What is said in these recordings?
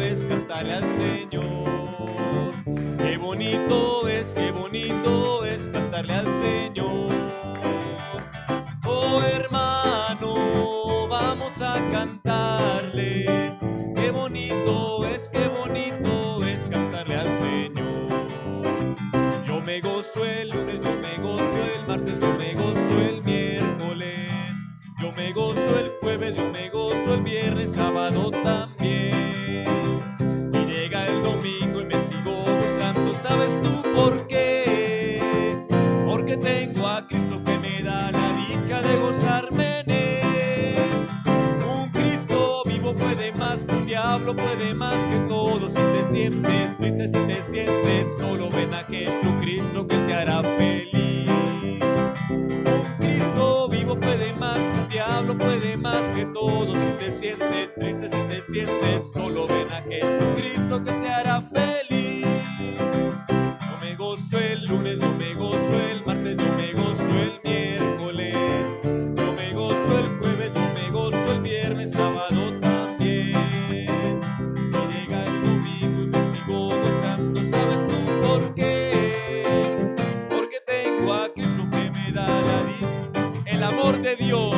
es cantarle al Señor. Qué bonito es cantarle al Señor. Oh hermano, vamos a cantarle. Qué bonito es cantarle al Señor. Yo me gozo el lunes, yo me gozo el martes, yo me gozo el miércoles. Yo me gozo el jueves, yo me gozo el viernes, sábado también. Y llega el domingo y me sigo gozando. ¿Sabes tú por qué? Porque tengo a Cristo que me da la dicha de gozarme en Él. Un Cristo vivo puede más, un diablo puede más que todo. Si te sientes triste, si te sientes solo, ven a Jesucristo que te hará feliz. Un Cristo vivo puede más, un diablo puede más que todo. Si te sientes triste, si te sientes solo, ven a Jesucristo que te hará feliz. Yo me gozo el lunes, yo me gozo el martes, yo me gozo el miércoles. Yo me gozo el jueves, yo me gozo el viernes, sábado también. Y llega el domingo y me sigo gozando. ¿Sabes tú por qué? Porque tengo a Cristo que me da la vida. El amor de Dios.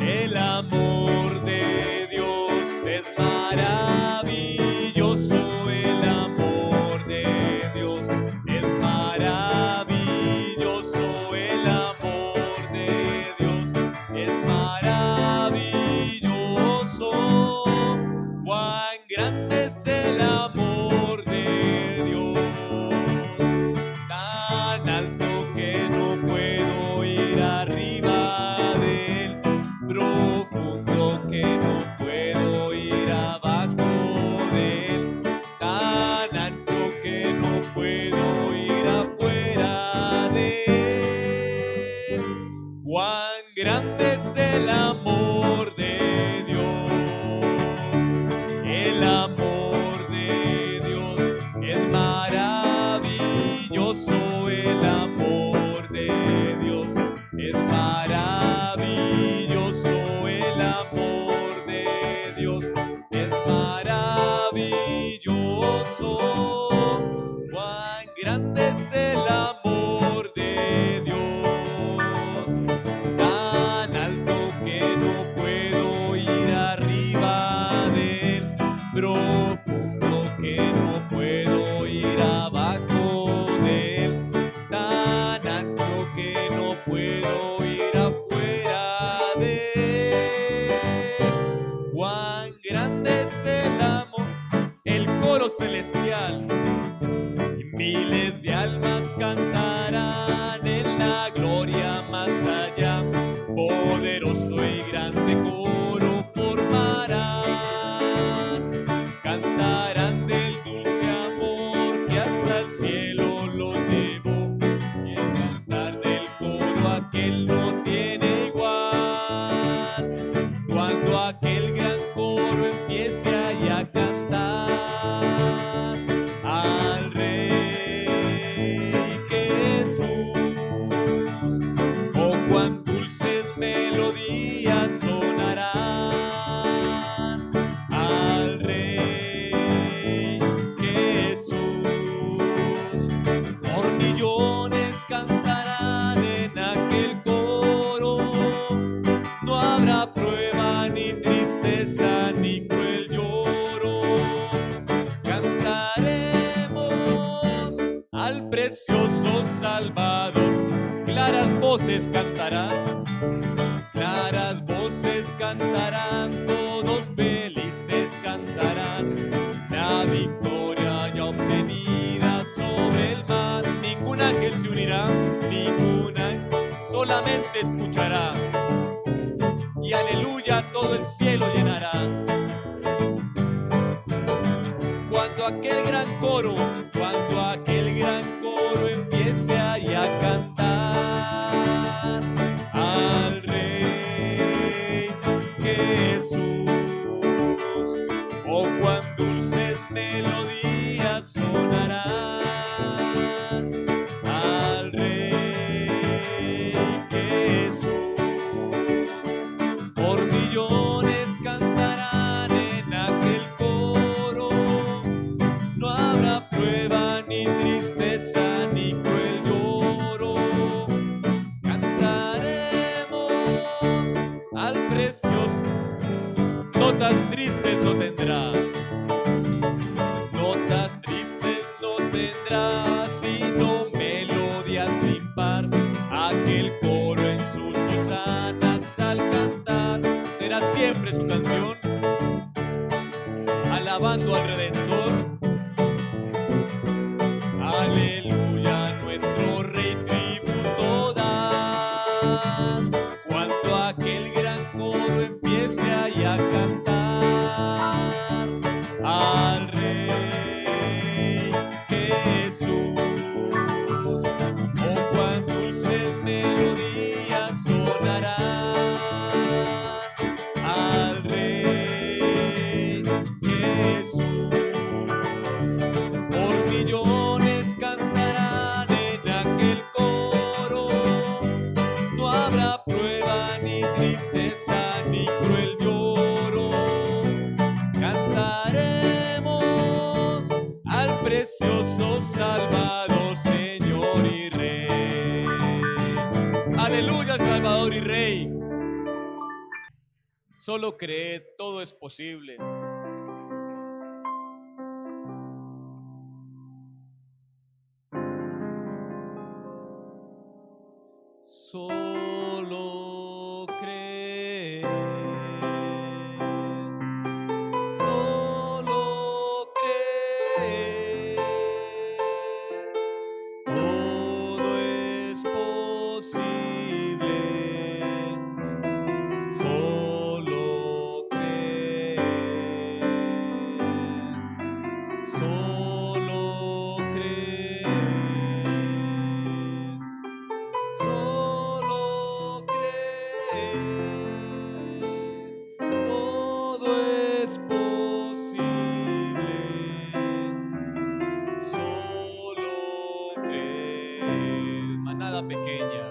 El amor de Dios es maravilloso. El amor de Dios es maravilloso. El amor de Dios es maravilloso. Cuán grande es el amor de Dios, tan alto que no puedo ir arriba de él, profundo que no puedo ir abajo de él, tan ancho que no puedo ir afuera de él. Cuán grande es el amor de Dios. El amor de Dios es maravilloso. El amor de Dios es maravilloso. El amor de Dios es maravilloso. Cuán grande es el amor de Dios, tan alto que no puedo ir arriba de él, profundo que no puedo ir abajo de él, tan ancho que no puedo ir afuera de él. Cuán grande es el amor. El coro celestial y miles de almas cantarán en la gloria más allá. Poderoso y grande coro formarán. Cantarán del dulce amor que hasta el cielo lo llevó. Y el cantar del coro aquel no tiene igual. Cuando aquel gran coro empiece ahí a cantar al Rey Jesús, oh cuán dulces melodías sonarán al Rey Jesús. Por millones cantarán en aquel coro, no habrá prueba ni tristeza ni cruel lloro. Cantaremos al precioso Salvador. Claras voces cantarán, todos felices cantarán. La victoria ya obtenida sobre el mar. Ningún ángel se unirá, ningún ángel, solamente escuchará. Y aleluya todo el cielo llenará. Cuando aquel gran coro empiece ahí a cantar al Rey Jesús, oh cuán dulces melodías sonarán al Rey Jesús. Por millones cantarán tristes no tendrás. Notas tristes no tendrás, sino melodías sin par. Aquel coro en sus hosanas al cantar será siempre su canción, alabando al Redentor. Aleluya, nuestro Rey tributo da. Cuando aquel gran coro empiece ahí a cantar al Rey Jesús, oh cuán dulces melodías sonarán al Rey Jesús. Por millones cantarán en aquel coro, no habrá prueba ni tristeza ni cruel lloro. Cantaremos al precioso Salvador, Señor y Rey. Aleluya al Salvador y Rey. Solo creed, todo es posible. Solo cree, solo cree, todo es posible. Solo cree, solo cree. Solo cree, todo es posible. Solo cree. Manada pequeña,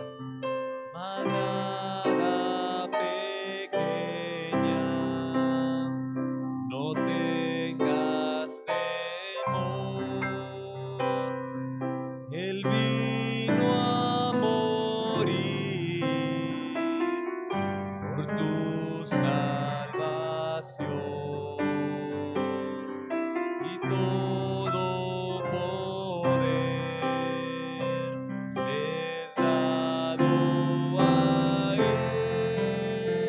manada pequeña, no tengas temor. Él vino a morir por tu salvación, y todo poder le he dado a Él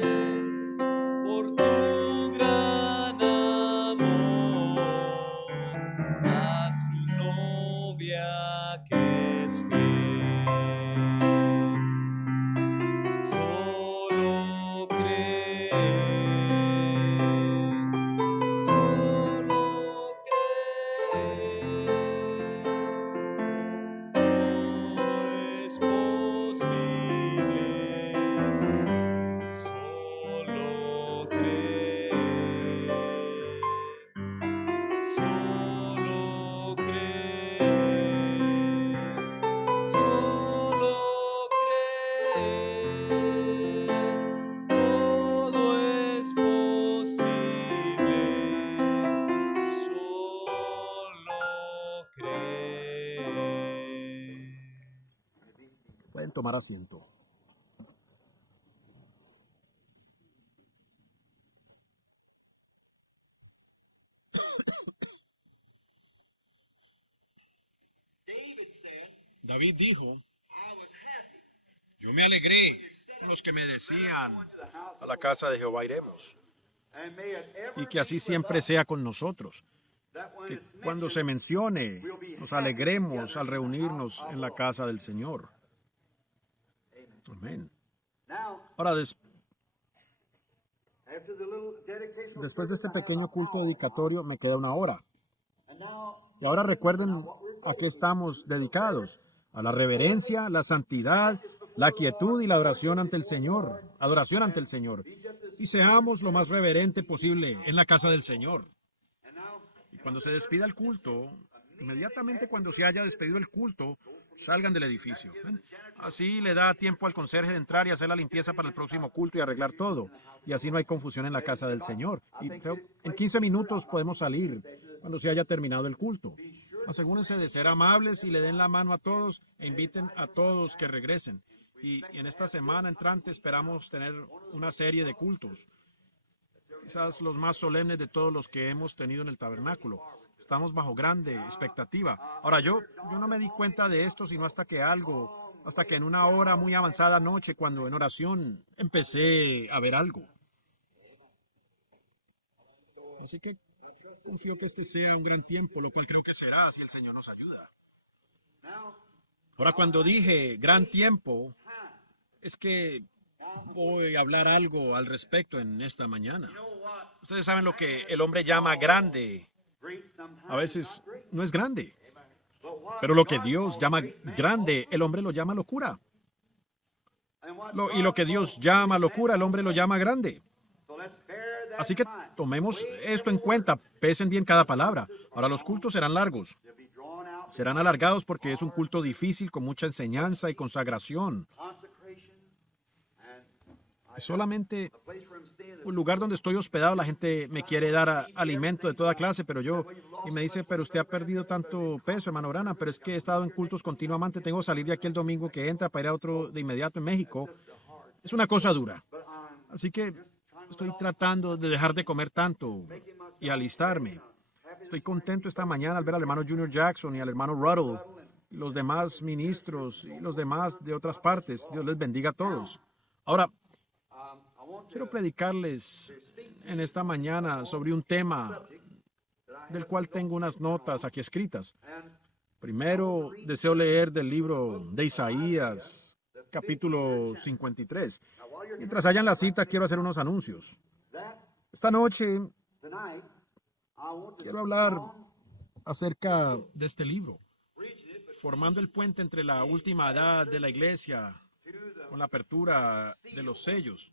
por tu gran amor a su novia que es fiel. Solo cree, solo cree, todo es posible. Solo cree, solo cree, solo cree, todo es posible. Solo cree. Pueden tomar asiento. David dijo, yo me alegré con los que me decían, a la casa de Jehová iremos. Y que así siempre sea con nosotros. Que cuando se mencione, nos alegremos al reunirnos en la casa del Señor. Amén. Ahora, después de este pequeño culto dedicatorio, me queda una hora. Y ahora recuerden a qué estamos dedicados: a la reverencia, la santidad, la quietud y la adoración ante el Señor. Adoración ante el Señor. Y seamos lo más reverente posible en la casa del Señor. Y cuando se despida el culto, inmediatamente cuando se haya despedido el culto, salgan del edificio. Así le da tiempo al conserje de entrar y hacer la limpieza para el próximo culto y arreglar todo. Y así no hay confusión en la casa del Señor. Y creo, en 15 minutos podemos salir cuando se haya terminado el culto. Asegúrense de ser amables y le den la mano a todos e inviten a todos que regresen. Y en esta semana entrante esperamos tener una serie de cultos. quizás los más solemnes de todos los que hemos tenido en el tabernáculo. Estamos bajo grande expectativa. Ahora, yo no me di cuenta de esto sino hasta que en una hora muy avanzada anoche, cuando en oración empecé a ver algo. Así que confío que este sea un gran tiempo, lo cual creo que será si el Señor nos ayuda. Ahora, cuando dije gran tiempo, es que voy a hablar algo al respecto en esta mañana. Ustedes saben lo que el hombre llama grande. A veces no es grande. Pero lo que Dios llama grande, el hombre lo llama locura. Y lo que Dios llama locura, el hombre lo llama grande. Así que tomemos esto en cuenta, pesen bien cada palabra. Ahora, los cultos serán largos. Serán alargados porque es un culto difícil con mucha enseñanza y consagración. Solamente un lugar donde estoy hospedado, la gente me quiere dar alimento de toda clase, y me dice, pero usted ha perdido tanto peso, hermano Branham, pero es que he estado en cultos continuamente, tengo que salir de aquí el domingo que entra para ir a otro de inmediato en México. Es una cosa dura. Así que estoy tratando de dejar de comer tanto y alistarme. Estoy contento esta mañana al ver al hermano Junior Jackson y al hermano Ruddle, y los demás ministros y los demás de otras partes. Dios les bendiga a todos. Ahora, quiero predicarles en esta mañana sobre un tema del cual tengo unas notas aquí escritas. Primero, deseo leer del libro de Isaías, capítulo 53. Mientras hayan la cita, quiero hacer unos anuncios. Esta noche quiero hablar acerca de este libro, formando el puente entre la última edad de la iglesia con la apertura de los sellos.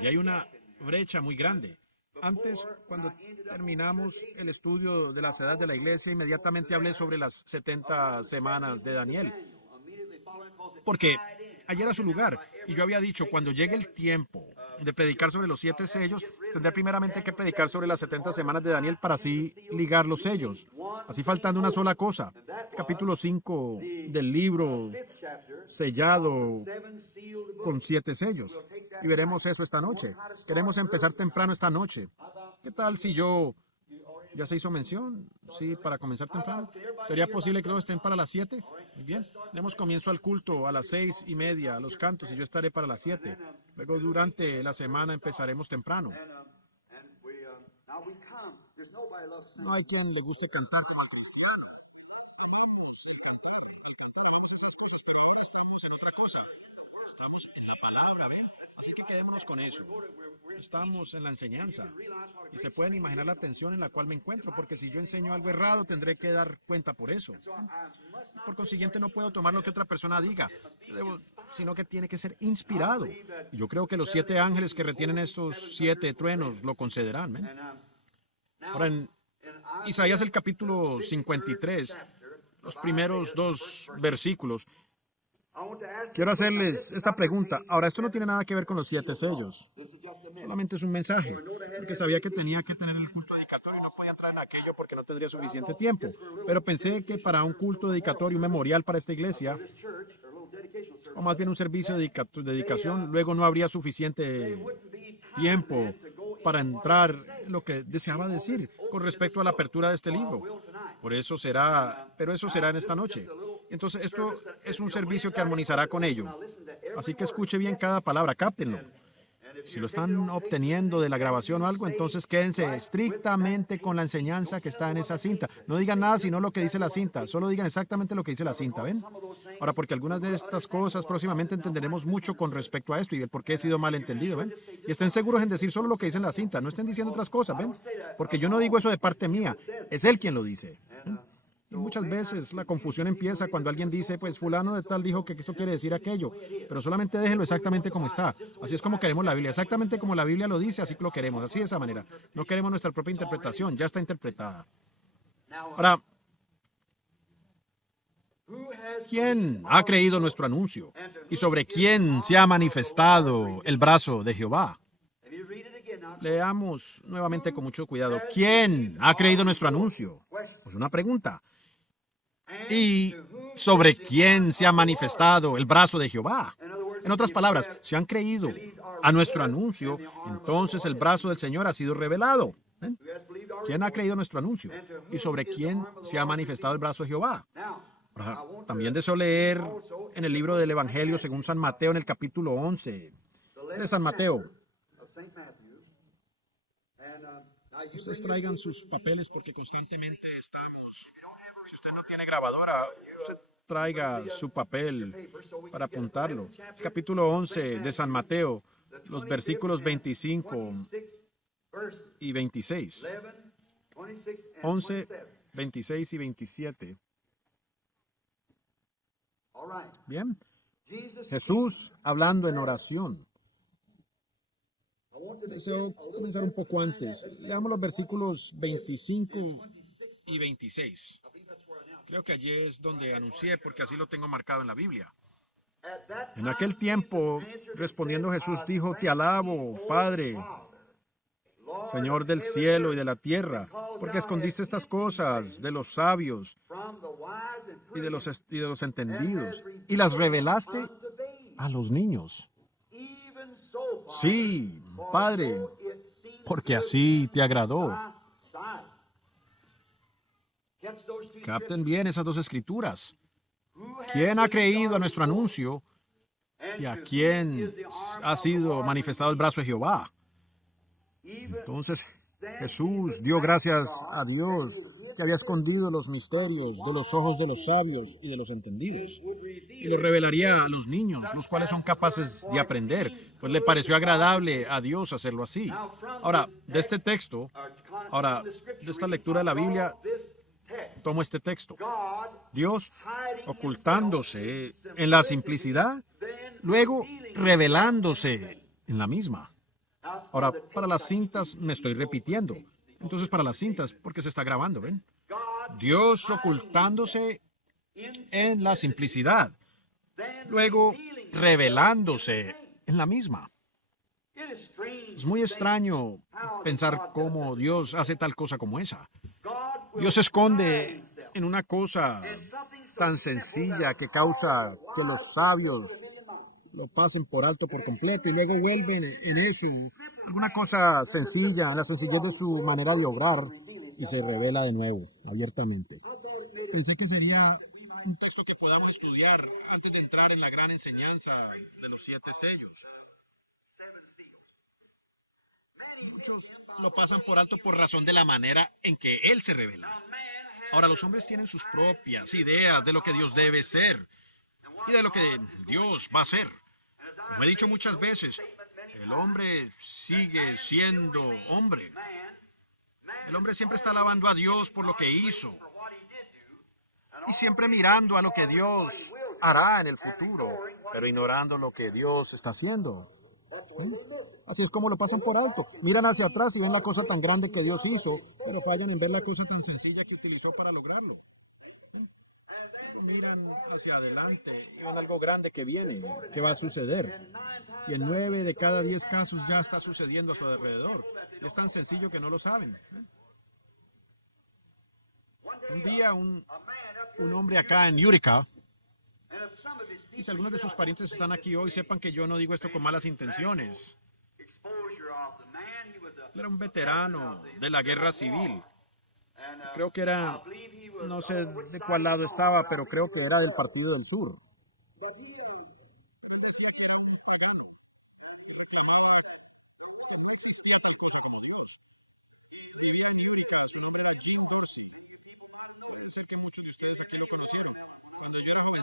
Y hay una brecha muy grande. Antes, cuando terminamos el estudio de las edades de la iglesia, inmediatamente hablé sobre las 70 semanas de Daniel. Porque allí era su lugar. Y yo había dicho, cuando llegue el tiempo de predicar sobre los 7 sellos, tendré primeramente que predicar sobre las 70 semanas de Daniel para así ligar los sellos. Así faltando una sola cosa. Capítulo 5 del libro sellado con 7 sellos. Y veremos eso esta noche. Queremos empezar temprano esta noche. ¿Qué tal si ya se hizo mención? Sí, para comenzar temprano. ¿Sería posible que todos estén para las 7? Muy bien. Demos comienzo al culto a las 6:30, los cantos, y yo estaré para las 7. Luego, durante la semana, empezaremos temprano. No hay quien le guste cantar como al cristiano. Amamos el cantar, amamos esas cosas, pero ahora estamos en otra cosa. Estamos en la palabra, ¿ven? Así que quedémonos con eso. Estamos en la enseñanza. Y se pueden imaginar la tensión en la cual me encuentro, porque si yo enseño algo errado, tendré que dar cuenta por eso. Por consiguiente, no puedo tomar lo que otra persona diga, sino que tiene que ser inspirado. Y yo creo que los 7 ángeles que retienen estos 7 truenos lo concederán, ¿ven? Ahora, en Isaías el capítulo 53, los primeros 2 versículos, quiero hacerles esta pregunta. Ahora, esto no tiene nada que ver con los 7 sellos. Solamente es un mensaje, porque sabía que tenía que tener el culto dedicatorio y no podía entrar en aquello porque no tendría suficiente tiempo. Pero pensé que para un culto dedicatorio, un memorial para esta iglesia, o más bien un servicio de dedicación, luego no habría suficiente tiempo para entrar en lo que deseaba decir con respecto a la apertura de este libro. Pero eso será en esta noche. Entonces, esto es un servicio que armonizará con ello. Así que escuche bien cada palabra, cáptenlo. Si lo están obteniendo de la grabación o algo, entonces quédense estrictamente con la enseñanza que está en esa cinta. No digan nada sino lo que dice la cinta, solo digan exactamente lo que dice la cinta, ¿ven? Ahora, porque algunas de estas cosas próximamente entenderemos mucho con respecto a esto y el por qué he sido mal entendido, ¿ven? Y estén seguros en decir solo lo que dice en la cinta, no estén diciendo otras cosas, ¿ven? Porque yo no digo eso de parte mía, es él quien lo dice, ¿ven? Y muchas veces la confusión empieza cuando alguien dice, pues fulano de tal dijo que esto quiere decir aquello, pero solamente déjelo exactamente como está. Así es como queremos la Biblia, exactamente como la Biblia lo dice, así lo queremos, así de esa manera. No queremos nuestra propia interpretación, ya está interpretada. Ahora, ¿quién ha creído nuestro anuncio? ¿Y sobre quién se ha manifestado el brazo de Jehová? Leamos nuevamente con mucho cuidado. ¿Quién ha creído nuestro anuncio? Pues una pregunta. ¿Y sobre quién se ha manifestado el brazo de Jehová? En otras palabras, si han creído a nuestro anuncio, entonces el brazo del Señor ha sido revelado. ¿Ven? ¿Quién ha creído nuestro anuncio? ¿Y sobre quién se ha manifestado el brazo de Jehová? Ahora, también deseo leer en el libro del Evangelio según San Mateo, en el capítulo 11 de San Mateo. Ustedes traigan sus papeles porque constantemente estamos. Si usted no tiene grabadora, usted traiga su papel para apuntarlo. Capítulo 11 de San Mateo, los versículos 25 y 26. 11, 26 y 27. Bien. Jesús hablando en oración. Deseo comenzar un poco antes. Leamos los versículos 25 y 26. Creo que allí es donde anuncié, porque así lo tengo marcado en la Biblia. En aquel tiempo, respondiendo Jesús, dijo: Te alabo, Padre, Señor del cielo y de la tierra, porque escondiste estas cosas de los sabios y de los entendidos, y las revelaste a los niños. Sí, Padre, porque así te agradó. Capten bien esas dos escrituras. ¿Quién ha creído a nuestro anuncio y a quién ha sido manifestado el brazo de Jehová? Entonces Jesús dio gracias a Dios que había escondido los misterios de los ojos de los sabios y de los entendidos, y los revelaría a los niños, los cuales son capaces de aprender. Pues le pareció agradable a Dios hacerlo así. Ahora, de este texto, de esta lectura de la Biblia, tomo este texto. Dios ocultándose en la simplicidad, luego revelándose en la misma. Ahora, para las cintas me estoy repitiendo. Entonces, para las cintas, porque se está grabando, ¿ven? Dios ocultándose en la simplicidad, luego revelándose en la misma. Es muy extraño pensar cómo Dios hace tal cosa como esa. Dios se esconde en una cosa tan sencilla que causa que los sabios lo pasen por alto por completo y luego vuelven en eso, alguna cosa sencilla, en la sencillez de su manera de obrar, y se revela de nuevo, abiertamente. Pensé que sería un texto que podamos estudiar antes de entrar en la gran enseñanza de los 7 sellos. Muchos lo pasan por alto por razón de la manera en que Él se revela. Ahora, los hombres tienen sus propias ideas de lo que Dios debe ser y de lo que Dios va a ser. Como he dicho muchas veces, el hombre sigue siendo hombre. El hombre siempre está alabando a Dios por lo que hizo y siempre mirando a lo que Dios hará en el futuro, pero ignorando lo que Dios está haciendo. Así es como lo pasan por alto. Miran hacia atrás y ven la cosa tan grande que Dios hizo, pero fallan en ver la cosa tan sencilla que utilizó para lograrlo. Miran hacia adelante y ven algo grande que viene, que va a suceder. Y en 9 de cada 10 casos ya está sucediendo a su alrededor. Es tan sencillo que no lo saben. Un día un hombre acá en Utica, y si algunos de sus parientes están aquí hoy, sepan que yo no digo esto con malas intenciones. Él era un veterano de la guerra civil. Creo que era, no sé de cuál lado estaba, pero creo que era del Partido del Sur.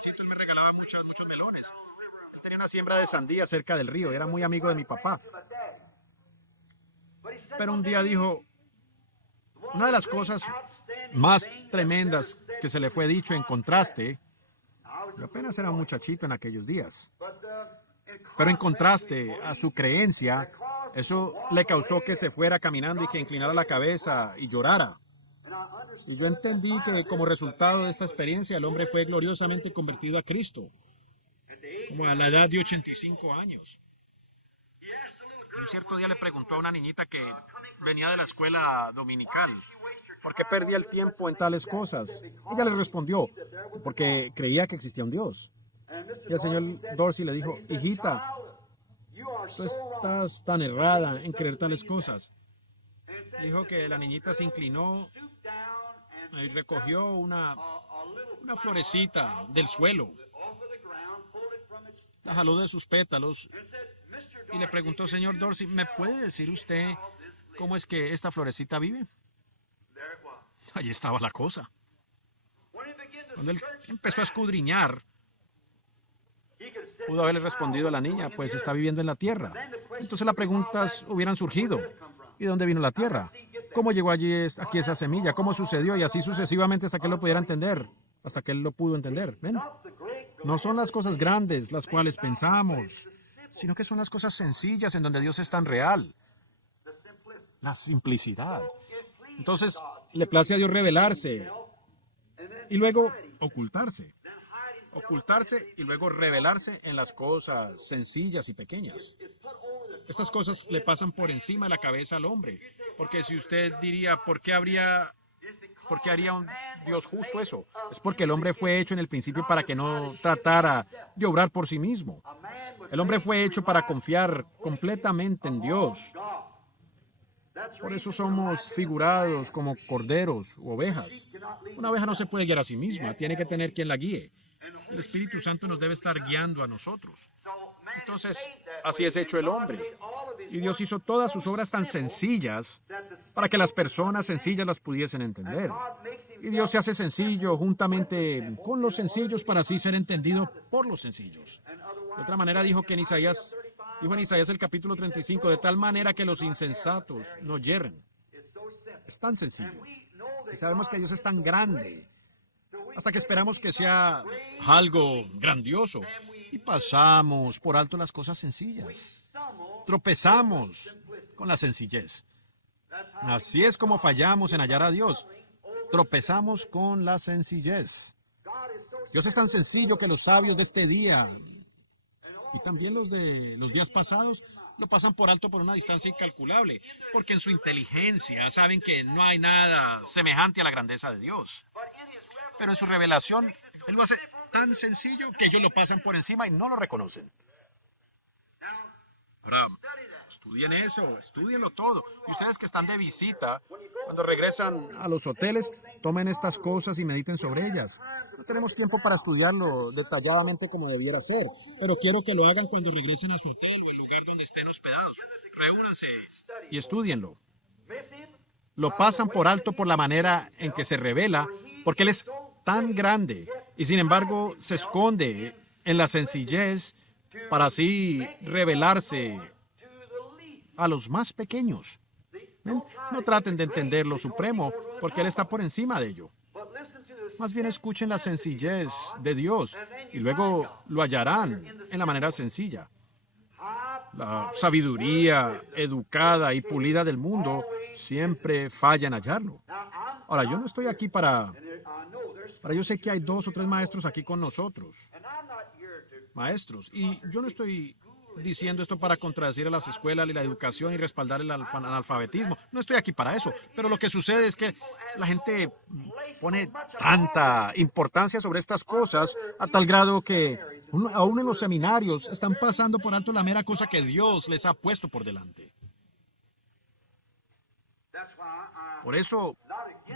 Él me regalaba muchos melones. Él tenía una siembra de sandía cerca del río, era muy amigo de mi papá. Pero un día dijo, una de las cosas más tremendas que se le fue dicho en contraste, yo apenas era un muchachito en aquellos días, pero en contraste a su creencia, eso le causó que se fuera caminando y que inclinara la cabeza y llorara. Y yo entendí que como resultado de esta experiencia el hombre fue gloriosamente convertido a Cristo, como a la edad de 85 años. Un cierto día le preguntó a una niñita que venía de la escuela dominical, ¿por qué perdía el tiempo en tales cosas? Ella le respondió, porque creía que existía un Dios. Y el señor Dorsey le dijo, hijita, tú estás tan errada en creer tales cosas. Dijo que la niñita se inclinó y recogió una florecita del suelo, la jaló de sus pétalos y le preguntó, señor Dorsey, ¿me puede decir usted cómo es que esta florecita vive? Allí estaba la cosa. Cuando él empezó a escudriñar, pudo haberle respondido a la niña, pues está viviendo en la tierra. Entonces las preguntas hubieran surgido. ¿Y de dónde vino la tierra? ¿Cómo llegó aquí esa semilla? ¿Cómo sucedió? Y así sucesivamente hasta que él lo pudiera entender, hasta que él lo pudo entender. ¿Ven? No son las cosas grandes las cuales pensamos, sino que son las cosas sencillas en donde Dios es tan real. La simplicidad. Entonces, le place a Dios revelarse y luego ocultarse. Ocultarse y luego revelarse en las cosas sencillas y pequeñas. Estas cosas le pasan por encima de la cabeza al hombre. Porque si usted diría, ¿por qué haría un Dios justo eso? Es porque el hombre fue hecho en el principio para que no tratara de obrar por sí mismo. El hombre fue hecho para confiar completamente en Dios. Por eso somos figurados como corderos u ovejas. Una oveja no se puede guiar a sí misma, tiene que tener quien la guíe. El Espíritu Santo nos debe estar guiando a nosotros. Entonces, así es hecho el hombre. Y Dios hizo todas sus obras tan sencillas para que las personas sencillas las pudiesen entender. Y Dios se hace sencillo juntamente con los sencillos para así ser entendido por los sencillos. De otra manera dijo en Isaías el capítulo 35, de tal manera que los insensatos no yerren. Es tan sencillo. Y sabemos que Dios es tan grande, hasta que esperamos que sea algo grandioso. Y pasamos por alto las cosas sencillas. Tropezamos con la sencillez. Así es como fallamos en hallar a Dios. Tropezamos con la sencillez. Dios es tan sencillo que los sabios de este día y también los de los días pasados lo pasan por alto por una distancia incalculable, porque en su inteligencia saben que no hay nada semejante a la grandeza de Dios. Pero en su revelación, Él lo hace tan sencillo que ellos lo pasan por encima y no lo reconocen. Ahora, estudien eso, estudienlo todo. Y ustedes que están de visita, cuando regresan a los hoteles, tomen estas cosas y mediten sobre ellas. No tenemos tiempo para estudiarlo detalladamente como debiera ser, pero quiero que lo hagan cuando regresen a su hotel o el lugar donde estén hospedados. Reúnanse y estúdienlo. Lo pasan por alto por la manera en que se revela, porque Él es tan grande y sin embargo se esconde en la sencillez para así revelarse a los más pequeños. ¿Ven? No traten de entender lo supremo, porque Él está por encima de ello. Más bien escuchen la sencillez de Dios y luego lo hallarán en la manera sencilla. La sabiduría educada y pulida del mundo siempre falla en hallarlo. Ahora, yo no estoy aquí para yo sé que hay 2 o 3 maestros aquí con nosotros. Maestros. Y yo no estoy diciendo esto para contradecir a las escuelas y la educación y respaldar el analfabetismo. No estoy aquí para eso. Pero lo que sucede es que la gente pone tanta importancia sobre estas cosas a tal grado que aún en los seminarios están pasando por alto la mera cosa que Dios les ha puesto por delante. Por eso,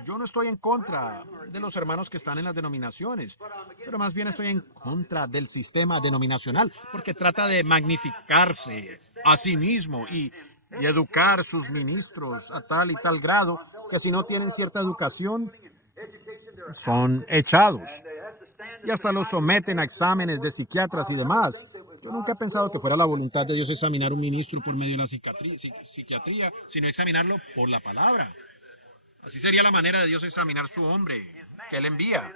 yo no estoy en contra de los hermanos que están en las denominaciones, pero más bien estoy en contra del sistema denominacional, porque trata de magnificarse a sí mismo y educar sus ministros a tal y tal grado que si no tienen cierta educación, son echados. Y hasta los someten a exámenes de psiquiatras y demás. Yo nunca he pensado que fuera la voluntad de Dios examinar un ministro por medio de la psiquiatría, sino examinarlo por la palabra. Así sería la manera de Dios examinar su hombre, que Él envía.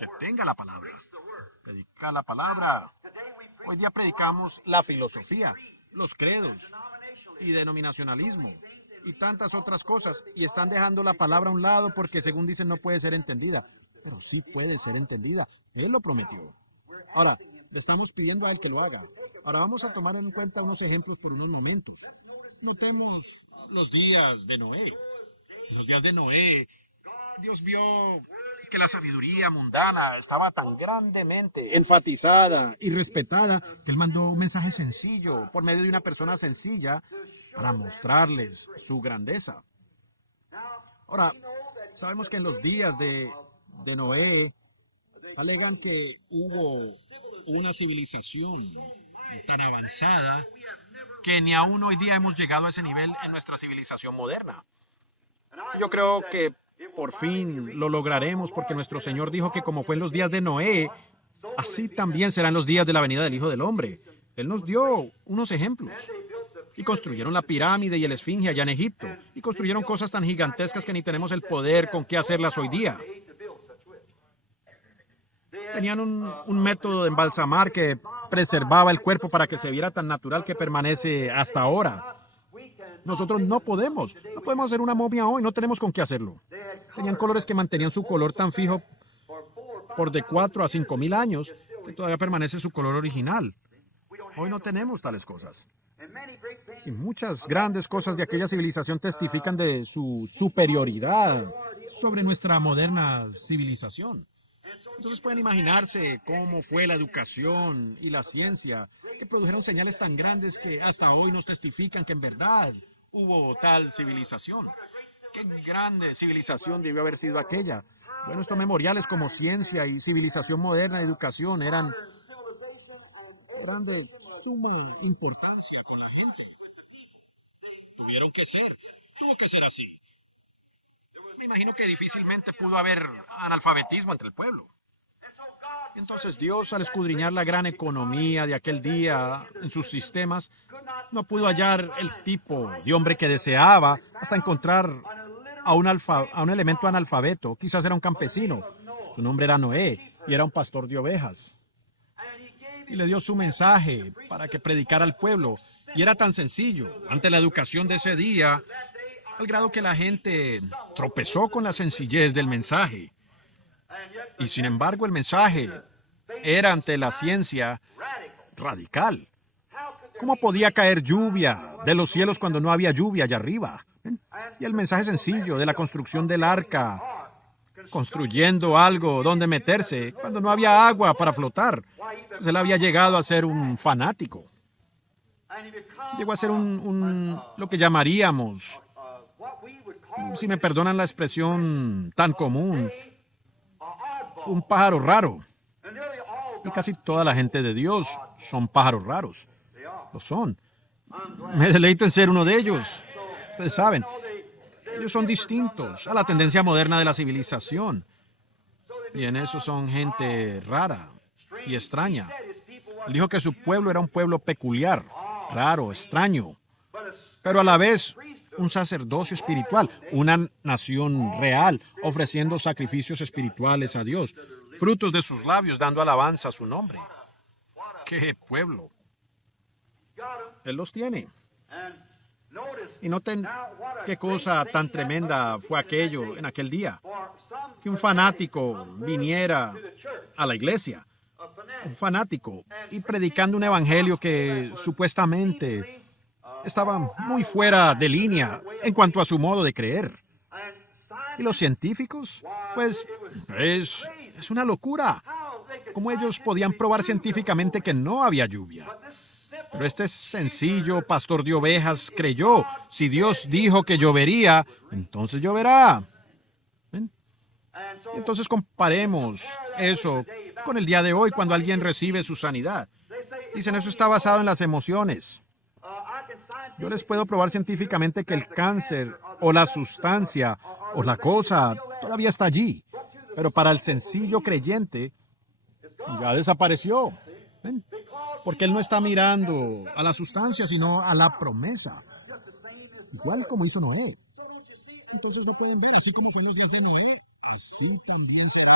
Que tenga la palabra. Predica la palabra. Hoy día predicamos la filosofía, los credos y denominacionalismo y tantas otras cosas. Y están dejando la palabra a un lado porque según dicen no puede ser entendida. Pero sí puede ser entendida. Él lo prometió. Ahora, le estamos pidiendo a Él que lo haga. Ahora vamos a tomar en cuenta unos ejemplos por unos momentos. Notemos los días de Noé. En los días de Noé, Dios vio que la sabiduría mundana estaba tan grandemente enfatizada y respetada que él mandó un mensaje sencillo por medio de una persona sencilla para mostrarles su grandeza. Ahora, sabemos que en los días de Noé alegan que hubo una civilización tan avanzada que ni aún hoy día hemos llegado a ese nivel en nuestra civilización moderna. Yo creo que por fin lo lograremos porque nuestro Señor dijo que como fue en los días de Noé, así también serán los días de la venida del Hijo del Hombre. Él nos dio unos ejemplos. Y construyeron la pirámide y el esfinge allá en Egipto. Y construyeron cosas tan gigantescas que ni tenemos el poder con qué hacerlas hoy día. Tenían un método de embalsamar que preservaba el cuerpo para que se viera tan natural que permanece hasta ahora. Nosotros no podemos hacer una momia hoy, no tenemos con qué hacerlo. Tenían colores que mantenían su color tan fijo por de 4 a 5,000 años que todavía permanece su color original. Hoy no tenemos tales cosas. Y muchas grandes cosas de aquella civilización testifican de su superioridad sobre nuestra moderna civilización. Entonces pueden imaginarse cómo fue la educación y la ciencia que produjeron señales tan grandes que hasta hoy nos testifican que en verdad hubo tal civilización. ¡Qué grande civilización debió haber sido aquella! Bueno, estos memoriales como ciencia y civilización moderna y educación eran de suma importancia con la gente. Tuvieron que ser, tuvo que ser así. Me imagino que difícilmente pudo haber analfabetismo entre el pueblo. Entonces Dios, al escudriñar la gran economía de aquel día en sus sistemas, no pudo hallar el tipo de hombre que deseaba hasta encontrar a un elemento analfabeto. Quizás era un campesino. Su nombre era Noé y era un pastor de ovejas. Y le dio su mensaje para que predicara al pueblo. Y era tan sencillo ante la educación de ese día, al grado que la gente tropezó con la sencillez del mensaje. Y sin embargo el mensaje era ante la ciencia radical. ¿Cómo podía caer lluvia de los cielos cuando no había lluvia allá arriba? Y el mensaje sencillo de la construcción del arca, construyendo algo donde meterse cuando no había agua para flotar. Pues él había llegado a ser un fanático. Llegó a ser lo que llamaríamos, si me perdonan la expresión tan común, un pájaro raro. Y casi toda la gente de Dios son pájaros raros. Lo son. Me deleito en ser uno de ellos. Ustedes saben, ellos son distintos a la tendencia moderna de la civilización. Y en eso son gente rara y extraña. Él dijo que su pueblo era un pueblo peculiar, raro, extraño, pero a la vez un sacerdocio espiritual, una nación real, ofreciendo sacrificios espirituales a Dios, frutos de sus labios, dando alabanza a su nombre. ¡Qué pueblo! Él los tiene. Y noten qué cosa tan tremenda fue aquello en aquel día. Que un fanático viniera a la iglesia, un fanático, y predicando un evangelio que supuestamente estaba muy fuera de línea en cuanto a su modo de creer. ¿Y los científicos? Pues es una locura. ¿Cómo ellos podían probar científicamente que no había lluvia? Pero este sencillo pastor de ovejas creyó, si Dios dijo que llovería, entonces lloverá. ¿Ven? Entonces comparemos eso con el día de hoy cuando alguien recibe su sanidad. Dicen, eso está basado en las emociones. Yo les puedo probar científicamente que el cáncer o la sustancia o la cosa todavía está allí. Pero para el sencillo creyente ya desapareció. ¿Ven? Porque él no está mirando a la sustancia, sino a la promesa. Igual como hizo Noé. Entonces no pueden ver, así como fue en los días de Noé, así también será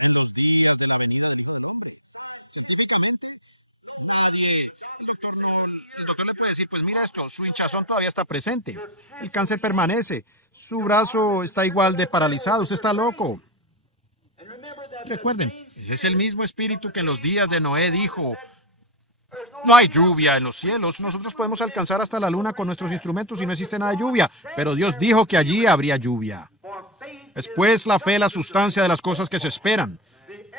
en los días de la venida del hombre. Científicamente, el doctor le puede decir, pues mira esto, su hinchazón todavía está presente. El cáncer permanece. Su brazo está igual de paralizado. Usted está loco. Recuerden, ese es el mismo espíritu que en los días de Noé dijo, no hay lluvia en los cielos. Nosotros podemos alcanzar hasta la luna con nuestros instrumentos y no existe nada de lluvia. Pero Dios dijo que allí habría lluvia. Es pues la fe la sustancia de las cosas que se esperan,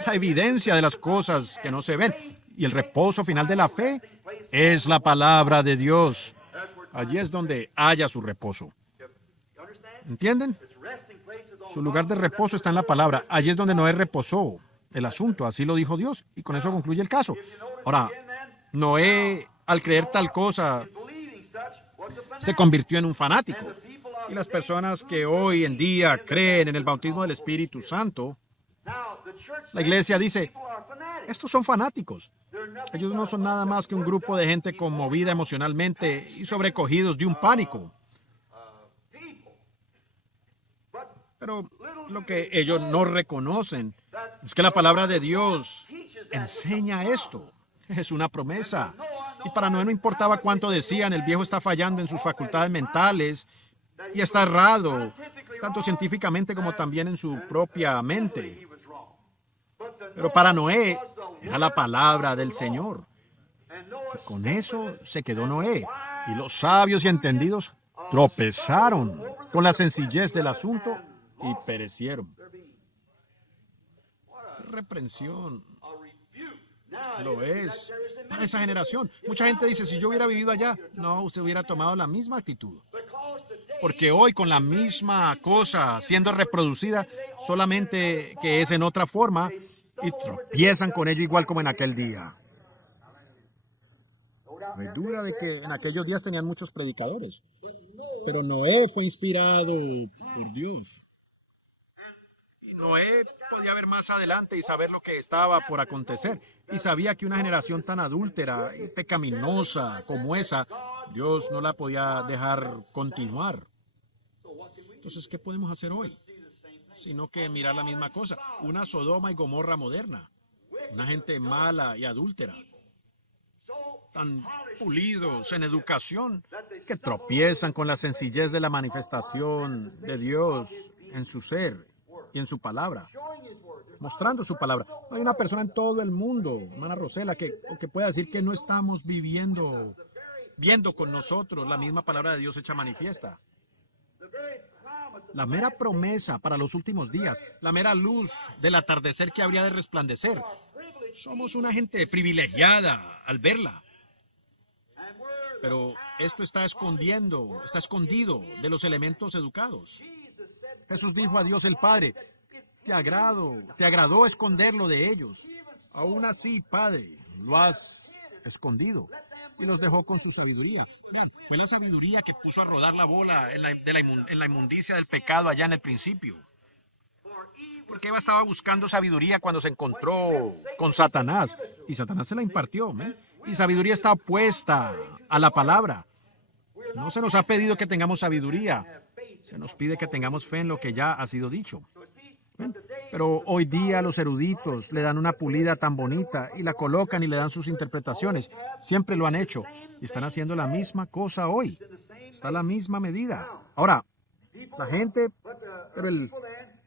la evidencia de las cosas que no se ven. Y el reposo final de la fe es la palabra de Dios. Allí es donde haya su reposo. ¿Entienden? Su lugar de reposo está en la palabra. Allí es donde Noé reposó el asunto. Así lo dijo Dios. Y con eso concluye el caso. Ahora, Noé, al creer tal cosa, se convirtió en un fanático. Y las personas que hoy en día creen en el bautismo del Espíritu Santo, la iglesia dice, estos son fanáticos. Ellos no son nada más que un grupo de gente conmovida emocionalmente y sobrecogidos de un pánico. Pero lo que ellos no reconocen es que la palabra de Dios enseña esto. Es una promesa. Y para Noé no importaba cuánto decían, el viejo está fallando en sus facultades mentales y está errado, tanto científicamente como también en su propia mente. Pero para Noé era la palabra del Señor. Y con eso se quedó Noé. Y los sabios y entendidos tropezaron con la sencillez del asunto y perecieron. ¡Qué reprensión! Lo es para esa generación. Mucha gente dice, si yo hubiera vivido allá, no, usted hubiera tomado la misma actitud. Porque hoy con la misma cosa siendo reproducida, solamente que es en otra forma, y tropiezan con ello igual como en aquel día. No hay duda de que en aquellos días tenían muchos predicadores, pero Noé fue inspirado por Dios. Y Noé podía ver más adelante y saber lo que estaba por acontecer. Y sabía que una generación tan adúltera y pecaminosa como esa, Dios no la podía dejar continuar. Entonces, ¿qué podemos hacer hoy? Sino que mirar la misma cosa. Una Sodoma y Gomorra moderna. Una gente mala y adúltera. Tan pulidos en educación que tropiezan con la sencillez de la manifestación de Dios en su ser y en su palabra, mostrando su palabra. No hay una persona en todo el mundo, hermana Rosela, que pueda decir que no estamos viendo con nosotros la misma palabra de Dios hecha manifiesta. La mera promesa para los últimos días, la mera luz del atardecer que habría de resplandecer. Somos una gente privilegiada al verla. Pero esto está escondido de los elementos educados. Jesús dijo a Dios el Padre, te agradó esconderlo de ellos. Aún así, Padre, lo has escondido. Y los dejó con su sabiduría. Vean, fue la sabiduría que puso a rodar la bola en la inmundicia del pecado allá en el principio. Porque Eva estaba buscando sabiduría cuando se encontró con Satanás. Y Satanás se la impartió, ¿ven? Y sabiduría está opuesta a la palabra. No se nos ha pedido que tengamos sabiduría. Se nos pide que tengamos fe en lo que ya ha sido dicho. ¿Ven? Pero hoy día los eruditos le dan una pulida tan bonita y la colocan y le dan sus interpretaciones. Siempre lo han hecho y están haciendo la misma cosa hoy. Está a la misma medida. Ahora, la gente,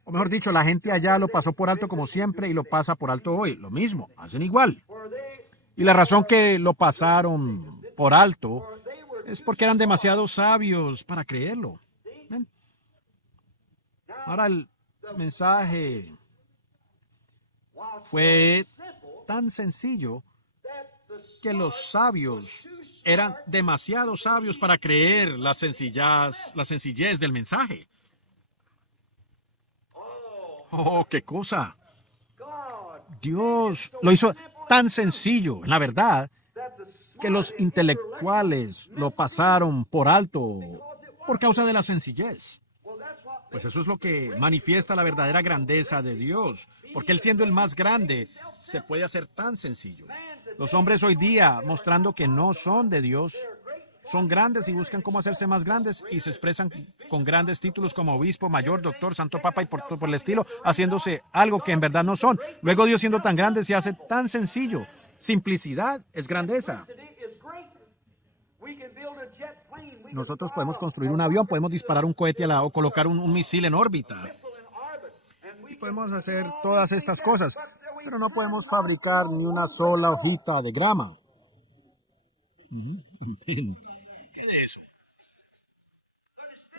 o mejor dicho, la gente allá lo pasó por alto como siempre y lo pasa por alto hoy. Lo mismo, hacen igual. Y la razón que lo pasaron por alto es porque eran demasiado sabios para creerlo. ¿Ven? Ahora el mensaje fue tan sencillo que los sabios eran demasiado sabios para creer la sencillez del mensaje. Oh, qué cosa. Dios lo hizo tan sencillo, en la verdad, que los intelectuales lo pasaron por alto por causa de la sencillez. Pues eso es lo que manifiesta la verdadera grandeza de Dios, porque Él siendo el más grande, se puede hacer tan sencillo. Los hombres hoy día, mostrando que no son de Dios, son grandes y buscan cómo hacerse más grandes y se expresan con grandes títulos como obispo, mayor, doctor, santo papa y por el estilo, haciéndose algo que en verdad no son. Luego Dios siendo tan grande se hace tan sencillo. Simplicidad es grandeza. Nosotros podemos construir un avión, podemos disparar un cohete o colocar un misil en órbita. Y podemos hacer todas estas cosas, pero no podemos fabricar ni una sola hojita de grama. ¿Qué de eso?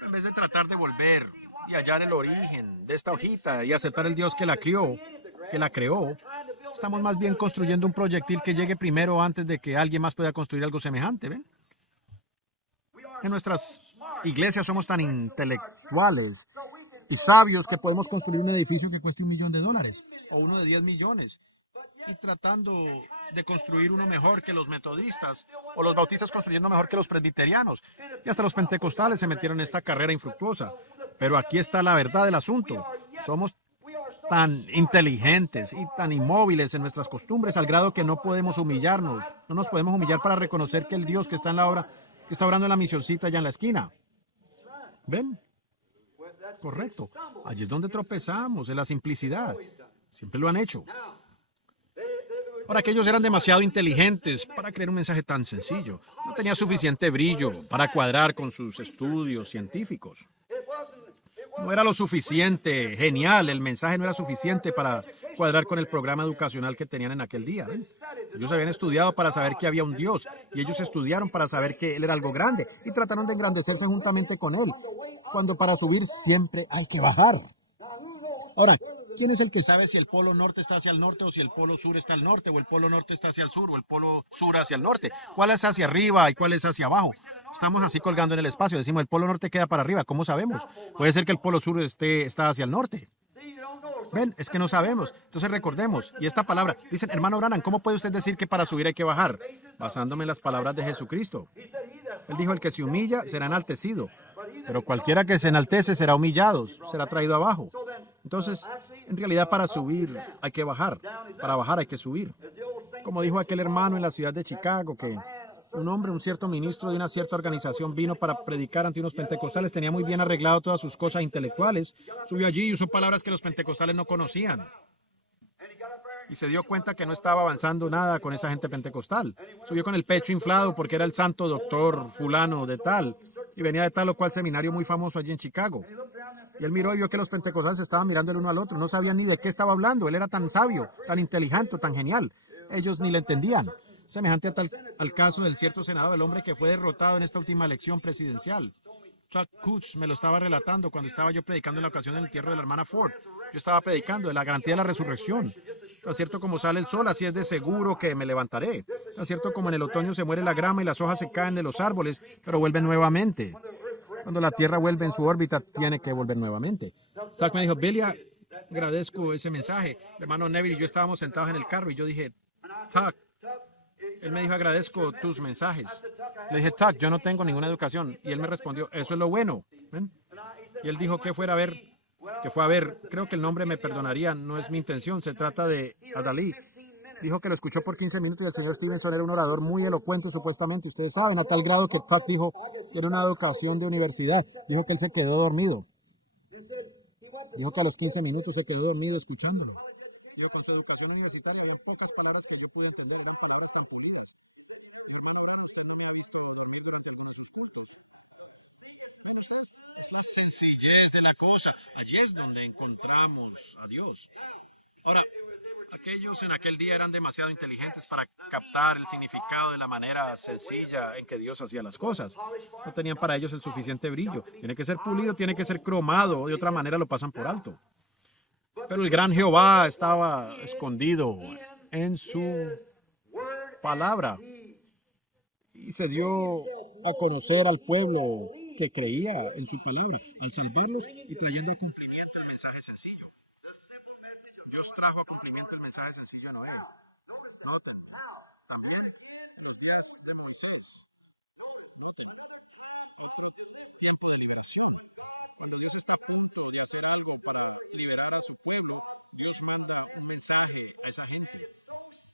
En vez de tratar de volver y hallar el origen de esta hojita y aceptar el Dios que la creó, estamos más bien construyendo un proyectil que llegue primero antes de que alguien más pueda construir algo semejante, ¿ven? En nuestras iglesias somos tan intelectuales y sabios que podemos construir un edificio que cueste $1 millón o uno de 10 millones. Y tratando de construir uno mejor que los metodistas o los bautistas construyendo mejor que los presbiterianos. Y hasta los pentecostales se metieron en esta carrera infructuosa. Pero aquí está la verdad del asunto. Somos tan inteligentes y tan inmóviles en nuestras costumbres al grado que no podemos humillarnos. No nos podemos humillar para reconocer que el Dios que está en la obra, que está orando en la misioncita allá en la esquina. ¿Ven? Correcto. Allí es donde tropezamos, en la simplicidad. Siempre lo han hecho. Ahora, que ellos eran demasiado inteligentes para creer un mensaje tan sencillo. No tenía suficiente brillo para cuadrar con sus estudios científicos. No era lo suficiente genial, el mensaje no era suficiente para cuadrar con el programa educacional que tenían en aquel día. ¿Ven? Ellos habían estudiado para saber que había un Dios y ellos estudiaron para saber que Él era algo grande y trataron de engrandecerse juntamente con Él, cuando para subir siempre hay que bajar. Ahora, ¿quién es el que sabe si el polo norte está hacia el norte o si el polo sur está al norte o el polo norte está hacia el sur o el polo sur hacia el norte? ¿Cuál es hacia arriba y cuál es hacia abajo? Estamos así colgando en el espacio. Decimos, el polo norte queda para arriba. ¿Cómo sabemos? Puede ser que el polo sur está hacia el norte. Ven, es que no sabemos. Entonces recordemos, y esta palabra, dicen, hermano Branham, ¿cómo puede usted decir que para subir hay que bajar? Basándome en las palabras de Jesucristo. Él dijo, el que se humilla será enaltecido, pero cualquiera que se enaltece será humillado, será traído abajo. Entonces, en realidad para subir hay que bajar, para bajar hay que subir. Como dijo aquel hermano en la ciudad de Chicago, que un hombre, un cierto ministro de una cierta organización vino para predicar ante unos pentecostales, tenía muy bien arreglado todas sus cosas intelectuales, subió allí y usó palabras que los pentecostales no conocían. Y se dio cuenta que no estaba avanzando nada con esa gente pentecostal. Subió con el pecho inflado porque era el santo doctor fulano de tal, y venía de tal o cual seminario muy famoso allí en Chicago. Y él miró y vio que los pentecostales estaban mirando el uno al otro, no sabían ni de qué estaba hablando. Él era tan sabio, tan inteligente, tan genial. Ellos ni le entendían. Semejante al caso del cierto senador, el hombre que fue derrotado en esta última elección presidencial. Chuck Coots me lo estaba relatando cuando estaba yo predicando en la ocasión del entierro de la hermana Ford. Yo estaba predicando de la garantía de la resurrección. Tan cierto como sale el sol, así es de seguro que me levantaré. Tan cierto como en el otoño se muere la grama y las hojas se caen de los árboles, pero vuelven nuevamente. Cuando la Tierra vuelve en su órbita, tiene que volver nuevamente. Chuck me dijo, Billy, agradezco ese mensaje. El hermano Neville y yo estábamos sentados en el carro y yo dije, Chuck, él me dijo, agradezco tus mensajes. Le dije, Chuck, yo no tengo ninguna educación. Y él me respondió, eso es lo bueno. ¿Ven? Y él dijo que fue a ver, creo que el nombre me perdonaría, no es mi intención, se trata de Adalí. Dijo que lo escuchó por 15 minutos y el señor Stevenson era un orador muy elocuente supuestamente. Ustedes saben, a tal grado que Chuck dijo que era una educación de universidad. Dijo que él se quedó dormido. Dijo que a los 15 minutos se quedó dormido escuchándolo. Dijo, con su educación universitaria había pocas palabras que yo pude entender, eran palabras tan pulidas. Es la sencillez de la cosa. Allí es donde encontramos a Dios. Ahora, aquellos en aquel día eran demasiado inteligentes para captar el significado de la manera sencilla en que Dios hacía las cosas. No tenían para ellos el suficiente brillo. Tiene que ser pulido, tiene que ser cromado, de otra manera lo pasan por alto. Pero el gran Jehová estaba escondido en su palabra y se dio a conocer al pueblo que creía en su palabra, al salvarlos y trayendo a cumplimiento el mensaje sencillo. Dios trajo a cumplimiento el mensaje sencillo a Noé. También los días de Moisés. Tiempo de liberación. Cuando Dios está a punto de hacer algo para liberar a su pueblo, Dios manda un mensaje a esa gente.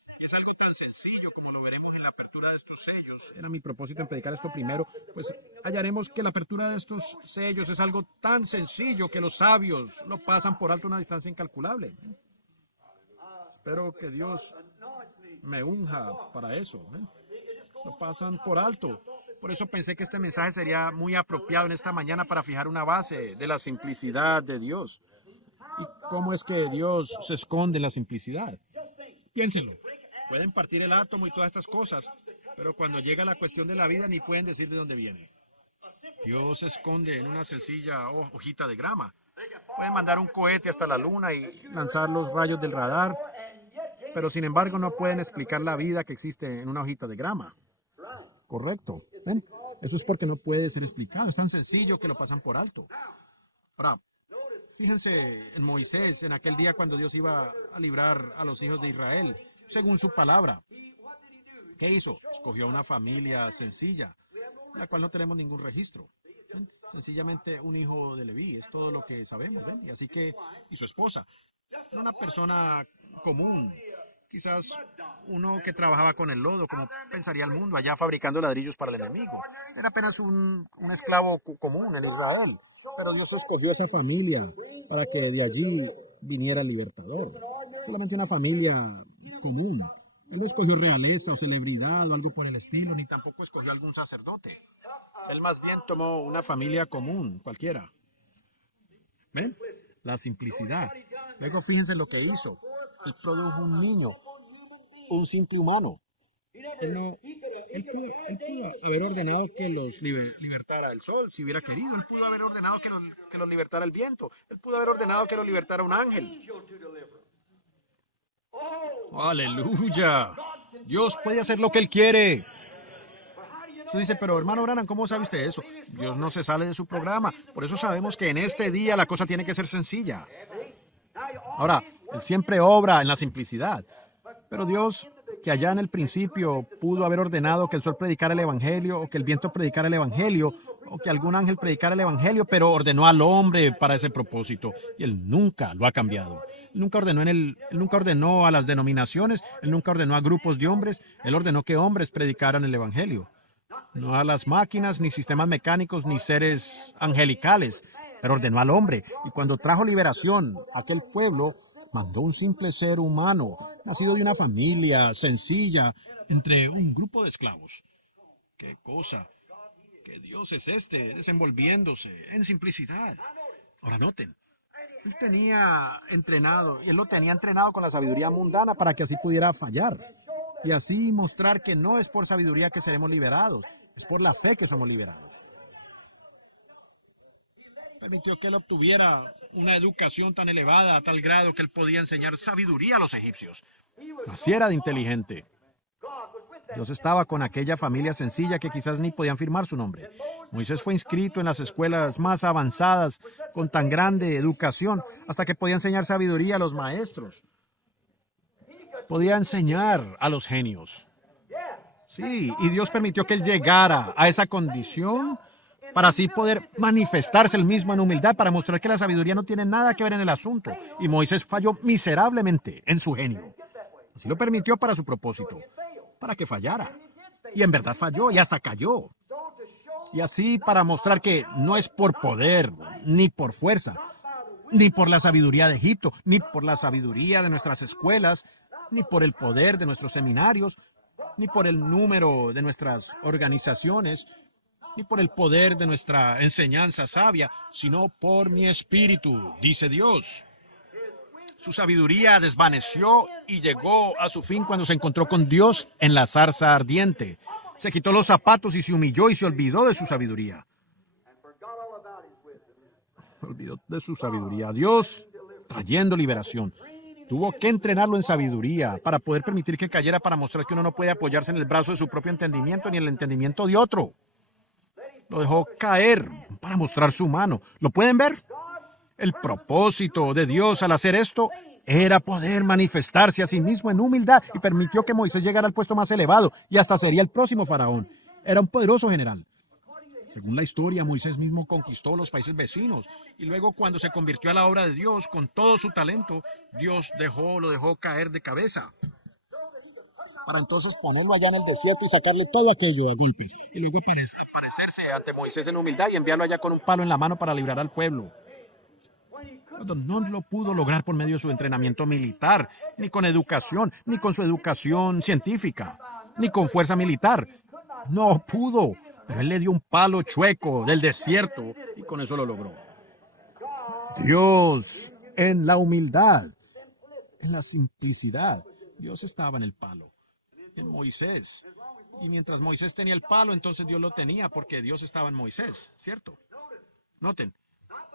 Y es algo tan sencillo como lo veremos en la apertura de estos sellos. Era mi propósito en predicar esto primero, pues hallaremos que la apertura de estos sellos es algo tan sencillo que los sabios lo pasan por alto a una distancia incalculable. Espero que Dios me unja para eso. Lo pasan por alto. Por eso pensé que este mensaje sería muy apropiado en esta mañana para fijar una base de la simplicidad de Dios. ¿Y cómo es que Dios se esconde en la simplicidad? Piénsenlo. Pueden partir el átomo y todas estas cosas, pero cuando llega la cuestión de la vida ni pueden decir de dónde viene. Dios se esconde en una sencilla hojita de grama. Pueden mandar un cohete hasta la luna y lanzar los rayos del radar, pero sin embargo no pueden explicar la vida que existe en una hojita de grama. Correcto. ¿Ven? Eso es porque no puede ser explicado. Es tan sencillo que lo pasan por alto. Ahora, fíjense en Moisés, en aquel día cuando Dios iba a librar a los hijos de Israel, según su palabra. ¿Qué hizo? Escogió una familia sencilla, de la cual no tenemos ningún registro. ¿Ven? Sencillamente un hijo de Leví, es todo lo que sabemos. ¿Ven? Y así que, y su esposa, era una persona común, quizás uno que trabajaba con el lodo, como pensaría el mundo, allá fabricando ladrillos para el enemigo. Era apenas un esclavo común en Israel, pero Dios escogió esa familia para que de allí viniera el libertador. Solamente una familia común. Él no escogió realeza o celebridad o algo por el estilo, ni tampoco escogió algún sacerdote. Él más bien tomó una familia común, cualquiera. ¿Ven? La simplicidad. Luego fíjense lo que hizo. Él produjo un niño, un simple humano. Él pudo haber ordenado que los libertara el sol, si hubiera querido. Él pudo haber ordenado que los libertara el viento. Él pudo haber ordenado que los libertara un ángel. ¡Aleluya! Dios puede hacer lo que Él quiere. Usted dice, pero hermano Branham, ¿cómo sabe usted eso? Dios no se sale de su programa. Por eso sabemos que en este día la cosa tiene que ser sencilla. Ahora, Él siempre obra en la simplicidad. Pero Dios, que allá en el principio pudo haber ordenado que el sol predicara el Evangelio, o que el viento predicara el Evangelio, o que algún ángel predicara el Evangelio, pero ordenó al hombre para ese propósito. Y Él nunca lo ha cambiado. Él nunca ordenó a las denominaciones, Él nunca ordenó a grupos de hombres, Él ordenó que hombres predicaran el Evangelio. No a las máquinas, ni sistemas mecánicos, ni seres angelicales, pero ordenó al hombre. Y cuando trajo liberación a aquel pueblo, mandó un simple ser humano, nacido de una familia sencilla, entre un grupo de esclavos. ¡Qué cosa! ¡Qué Dios es este, desenvolviéndose en simplicidad! Ahora noten, Él lo tenía entrenado con la sabiduría mundana para que así pudiera fallar. Y así mostrar que no es por sabiduría que seremos liberados, es por la fe que somos liberados. Permitió que él obtuviera una educación tan elevada a tal grado que él podía enseñar sabiduría a los egipcios. Así era de inteligente. Dios estaba con aquella familia sencilla que quizás ni podían firmar su nombre. Moisés fue inscrito en las escuelas más avanzadas con tan grande educación hasta que podía enseñar sabiduría a los maestros. Podía enseñar a los genios. Sí, y Dios permitió que él llegara a esa condición para así poder manifestarse él mismo en humildad, para mostrar que la sabiduría no tiene nada que ver en el asunto. Y Moisés falló miserablemente en su genio. Así lo permitió para su propósito, para que fallara. Y en verdad falló y hasta cayó. Y así para mostrar que no es por poder, ni por fuerza, ni por la sabiduría de Egipto, ni por la sabiduría de nuestras escuelas, ni por el poder de nuestros seminarios, ni por el número de nuestras organizaciones, ni por el poder de nuestra enseñanza sabia, sino por mi espíritu, dice Dios. Su sabiduría desvaneció y llegó a su fin cuando se encontró con Dios en la zarza ardiente. Se quitó los zapatos y se humilló y se olvidó de su sabiduría. Se olvidó de su sabiduría. Dios, trayendo liberación, tuvo que entrenarlo en sabiduría para poder permitir que cayera, para mostrar que uno no puede apoyarse en el brazo de su propio entendimiento ni en el entendimiento de otro. Lo dejó caer para mostrar su mano. ¿Lo pueden ver? El propósito de Dios al hacer esto era poder manifestarse a sí mismo en humildad, y permitió que Moisés llegara al puesto más elevado y hasta sería el próximo faraón. Era un poderoso general. Según la historia, Moisés mismo conquistó los países vecinos y luego, cuando se convirtió a la obra de Dios con todo su talento, Dios lo dejó caer de cabeza, para entonces ponerlo allá en el desierto y sacarle todo aquello a golpes, y luego aparecerse ante Moisés en humildad y enviarlo allá con un palo en la mano para librar al pueblo. Cuando no lo pudo lograr por medio de su entrenamiento militar, ni con educación, ni con su educación científica, ni con fuerza militar. No pudo, pero él le dio un palo chueco del desierto y con eso lo logró. Dios, en la humildad, en la simplicidad, Dios estaba en el palo, en Moisés. Y mientras Moisés tenía el palo, entonces Dios lo tenía, porque Dios estaba en Moisés, ¿cierto? Noten,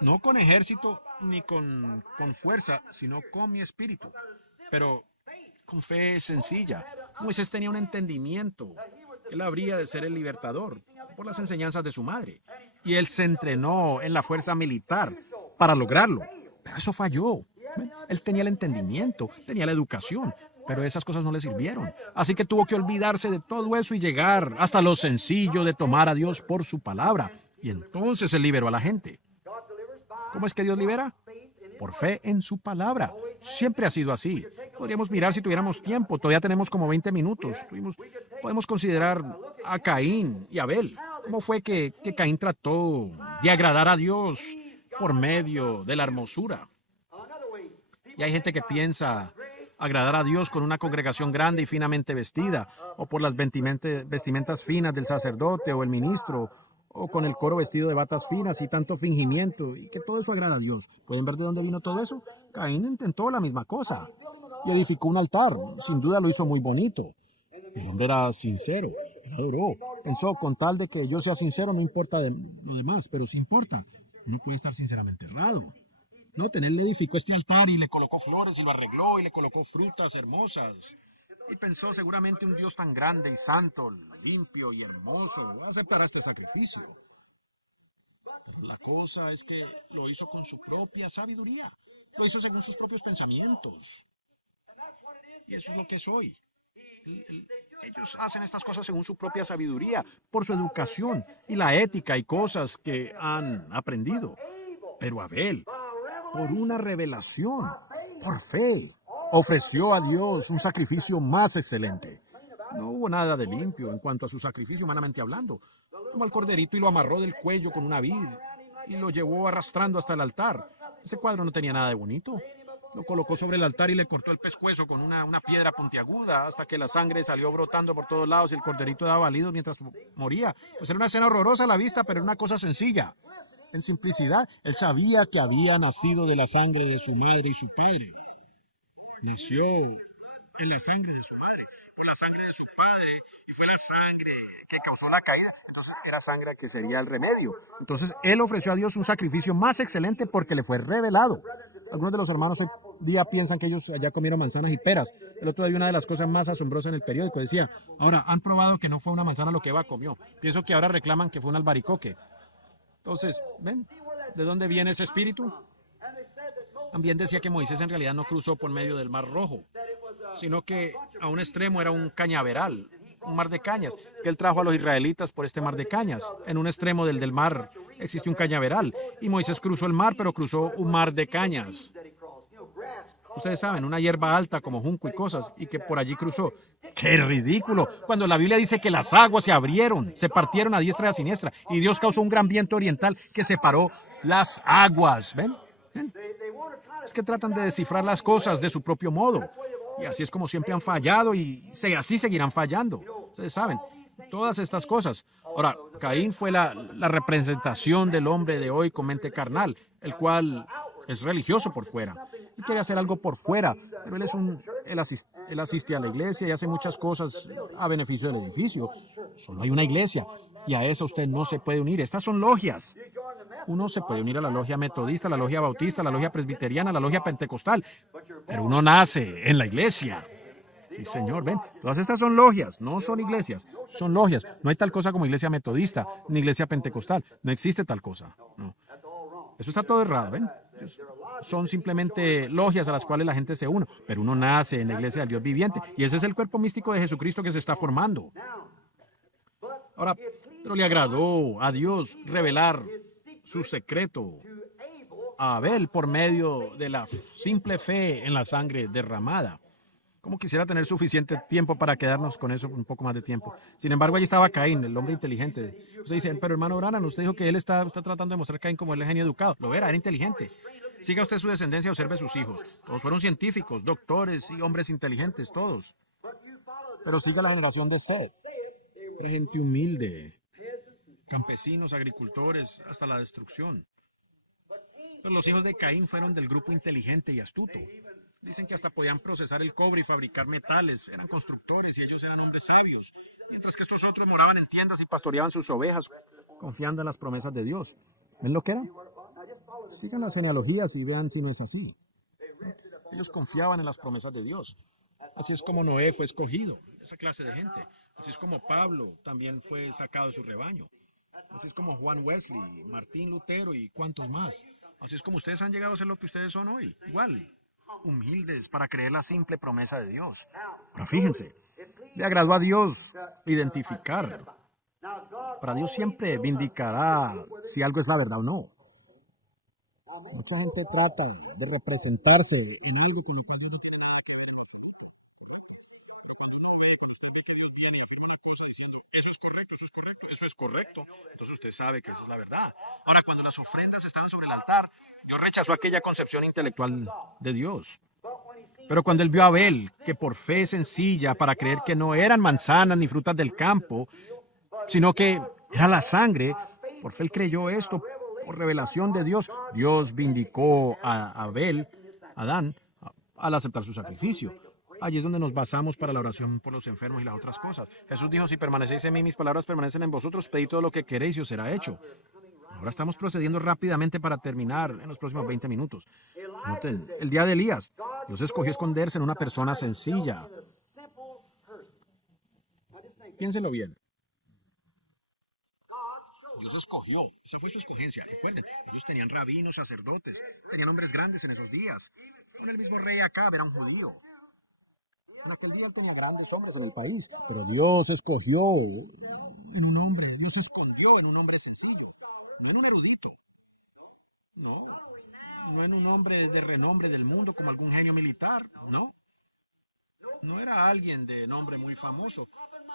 no con ejército, ni con fuerza, sino con mi espíritu. Pero con fe sencilla. Moisés tenía un entendimiento que él habría de ser el libertador por las enseñanzas de su madre. Y él se entrenó en la fuerza militar para lograrlo. Pero eso falló. Él tenía el entendimiento, tenía la educación, pero esas cosas no le sirvieron. Así que tuvo que olvidarse de todo eso y llegar hasta lo sencillo de tomar a Dios por su palabra. Y entonces él liberó a la gente. ¿Cómo es que Dios libera? Por fe en su palabra. Siempre ha sido así. Podríamos mirar si tuviéramos tiempo. Todavía tenemos como 20 minutos. Podemos considerar a Caín y Abel. ¿Cómo fue que Caín trató de agradar a Dios por medio de la hermosura? Y hay gente que piensa agradar a Dios con una congregación grande y finamente vestida, o por las vestimentas finas del sacerdote o el ministro, o con el coro vestido de batas finas y tanto fingimiento, y que todo eso agrada a Dios. ¿Pueden ver de dónde vino todo eso? Caín intentó la misma cosa y edificó un altar. Sin duda lo hizo muy bonito. El hombre era sincero, él adoró. Pensó, con tal de que yo sea sincero, no importa lo demás, pero sí importa. Uno puede estar sinceramente errado. No, él le edificó este altar y le colocó flores y lo arregló y le colocó frutas hermosas. Y pensó, seguramente un Dios tan grande y santo, limpio y hermoso, aceptará este sacrificio. Pero la cosa es que lo hizo con su propia sabiduría. Lo hizo según sus propios pensamientos. Y eso es lo que es hoy. Ellos hacen estas cosas según su propia sabiduría, por su educación y la ética y cosas que han aprendido. Pero Abel, por una revelación, por fe, ofreció a Dios un sacrificio más excelente. No hubo nada de limpio en cuanto a su sacrificio, humanamente hablando. Tomó al corderito y lo amarró del cuello con una vid y lo llevó arrastrando hasta el altar. Ese cuadro no tenía nada de bonito. Lo colocó sobre el altar y le cortó el pescuezo con una piedra puntiaguda hasta que la sangre salió brotando por todos lados y el corderito daba balidos mientras moría. Pues era una escena horrorosa a la vista, pero era una cosa sencilla. En simplicidad, él sabía que había nacido de la sangre de su madre y su padre. Nació en la sangre de su madre, por la sangre de su padre, y fue la sangre que causó la caída. Entonces era sangre que sería el remedio. Entonces él ofreció a Dios un sacrificio más excelente porque le fue revelado. Algunos de los hermanos hoy día piensan que ellos allá comieron manzanas y peras. El otro día una de las cosas más asombrosas en el periódico decía, ahora han probado que no fue una manzana lo que Eva comió. Pienso que ahora reclaman que fue un albaricoque. Entonces, ¿ven de dónde viene ese espíritu? También decía que Moisés en realidad no cruzó por medio del Mar Rojo, sino que a un extremo era un cañaveral, un mar de cañas, que él trajo a los israelitas por este mar de cañas. En un extremo del mar existe un cañaveral, y Moisés cruzó el mar, pero cruzó un mar de cañas. Ustedes saben, una hierba alta como junco y cosas, y que por allí cruzó. ¡Qué ridículo! Cuando la Biblia dice que las aguas se abrieron, se partieron a diestra y a siniestra, y Dios causó un gran viento oriental que separó las aguas. ¿Ven? ¿Ven? Es que tratan de descifrar las cosas de su propio modo. Y así es como siempre han fallado y así seguirán fallando. Ustedes saben, todas estas cosas. Ahora, Caín fue la representación del hombre de hoy con mente carnal, el cual es religioso por fuera. Él quiere hacer algo por fuera, pero él asiste a la iglesia y hace muchas cosas a beneficio del edificio. Solo hay una iglesia y a esa usted no se puede unir. Estas son logias. Uno se puede unir a la logia metodista, a la logia bautista, a la logia presbiteriana, a la logia pentecostal, pero uno nace en la iglesia. Sí, señor, ven, todas estas son logias, no son iglesias, son logias. No hay tal cosa como iglesia metodista, ni iglesia pentecostal, no existe tal cosa. No. Eso está todo errado, ¿ven? Son simplemente logias a las cuales la gente se une, pero uno nace en la iglesia del Dios viviente, y ese es el cuerpo místico de Jesucristo que se está formando. Ahora, pero le agradó a Dios revelar su secreto a Abel por medio de la simple fe en la sangre derramada. Como quisiera tener suficiente tiempo para quedarnos con eso un poco más de tiempo. Sin embargo, allí estaba Caín, el hombre inteligente. Usted dice, pero hermano Branham, usted dijo que él está tratando de mostrar a Caín como el genio educado. Lo era inteligente. Siga usted su descendencia, observe sus hijos. Todos fueron científicos, doctores y hombres inteligentes, todos. Pero siga la generación de Seth. Gente humilde. Campesinos, agricultores, hasta la destrucción. Pero los hijos de Caín fueron del grupo inteligente y astuto. Dicen que hasta podían procesar el cobre y fabricar metales. Eran constructores y ellos eran hombres sabios. Mientras que estos otros moraban en tiendas y pastoreaban sus ovejas, confiando en las promesas de Dios. ¿Ven lo que eran? Sigan las genealogías y vean si no es así. Ellos confiaban en las promesas de Dios. Así es como Noé fue escogido, esa clase de gente. Así es como Pablo también fue sacado de su rebaño. Así es como Juan Wesley, Martín Lutero y cuantos más. Así es como ustedes han llegado a ser lo que ustedes son hoy. Igual, humildes para creer la simple promesa de Dios. Ahora fíjense, le agradó a Dios identificar. Para Dios siempre vindicará si algo es la verdad o no. Mucha gente trata de representarse en algo que no tiene nada que ver. Eso es correcto. Entonces usted sabe que esa es la verdad. Ahora, cuando las ofrendas estaban sobre el altar, Dios rechazó aquella concepción intelectual de Dios. Pero cuando él vio a Abel, que por fe sencilla, para creer que no eran manzanas ni frutas del campo, sino que era la sangre, por fe él creyó esto, por revelación de Dios. Dios vindicó a Abel, Adán, al aceptar su sacrificio. Allí es donde nos basamos para la oración por los enfermos y las otras cosas. Jesús dijo, si permanecéis en mí, mis palabras permanecen en vosotros, pedid todo lo que queréis y os será hecho. Ahora estamos procediendo rápidamente para terminar en los próximos 20 minutos. Noten, el día de Elías, Dios escogió esconderse en una persona sencilla. Piénselo bien. Dios escogió, esa fue su escogencia. Recuerden, ellos tenían rabinos, sacerdotes, tenían hombres grandes en esos días. Con el mismo rey Acab era un judío. En aquel día él tenía grandes hombres en el país, pero Dios escogió en un hombre, Dios escondió en un hombre sencillo, no en un erudito, no en un hombre de renombre del mundo como algún genio militar, no era alguien de nombre muy famoso,